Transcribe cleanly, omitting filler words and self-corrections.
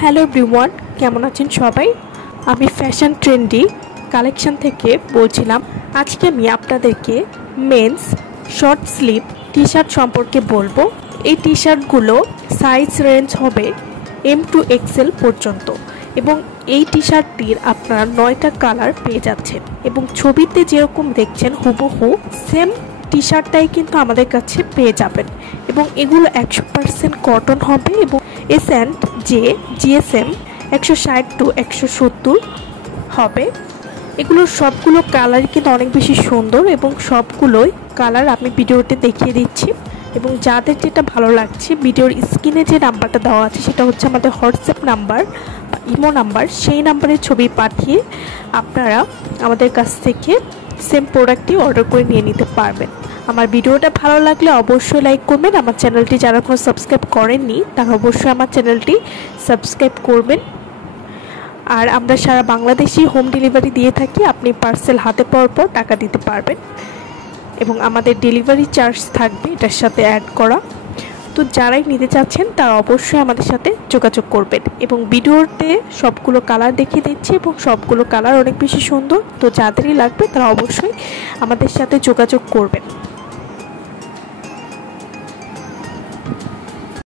Hello everyone, কেমন আছেন সবাই? আমি ফ্যাশন ট্রেন্ডি কালেকশন থেকে বলছিলাম। আজকে আমি আপনাদেরকে men's short sleeve T shirt সম্পর্কে বলবো। এই টি শার্টগুলো সাইজ রেঞ্জ হবে M to XL পর্যন্ত এবং এই টি শার্টটির আপনারা 9টা কালার পেয়ে যাচ্ছেন এবং ছবিতে যেরকম দেখছেন হুবহু সেম টি শার্টটাই কিন্তু আমাদের কাছে পেয়ে যাবেন এবং এগুলো 100% কটন হবে এবং S and J GSM 160 to 170 হবে। এগুলোর সবগুলো কালার কিন্তু অনেক বেশি সুন্দর এবং সবগুলোই কালার আমি ভিডিওতে দেখিয়ে দিচ্ছি এবং যাদের যেটা ভালো লাগছে ভিডিওর স্ক্রিনে যে নাম্বারটা দেওয়া আছে সেটা হচ্ছে আমাদের হোয়াটসঅ্যাপ নাম্বার বা ইমো নাম্বার, সেই নাম্বারের ছবি পাঠিয়ে আপনারা আমাদের কাছ থেকে সেম প্রোডাক্টটি অর্ডার করে নিয়ে নিতে পারবেন। আমার ভিডিওটা ভালো লাগলে অবশ্যই লাইক করবেন। আমার চ্যানেলটি যারা এখনো সাবস্ক্রাইব করেননি তারা অবশ্যই আমার চ্যানেলটি সাবস্ক্রাইব করবেন। আর আমরা সারা বাংলাদেশে হোম ডেলিভারি দিয়ে থাকি। আপনি পার্সেল হাতে পাওয়ার পর টাকা দিতে পারবেন এবং আমাদের ডেলিভারি চার্জ থাকবে এটার সাথে অ্যাড করা। তো যারাই নিতে চাচ্ছেন তারা অবশ্যই আমাদের সাথে যোগাযোগ করবেন এবং ভিডিওতে সবগুলো কালার দেখিয়ে দিচ্ছি এবং সবগুলো কালার অনেক বেশি সুন্দর। তো যাদেরই লাগবে তারা অবশ্যই আমাদের সাথে যোগাযোগ করবেন।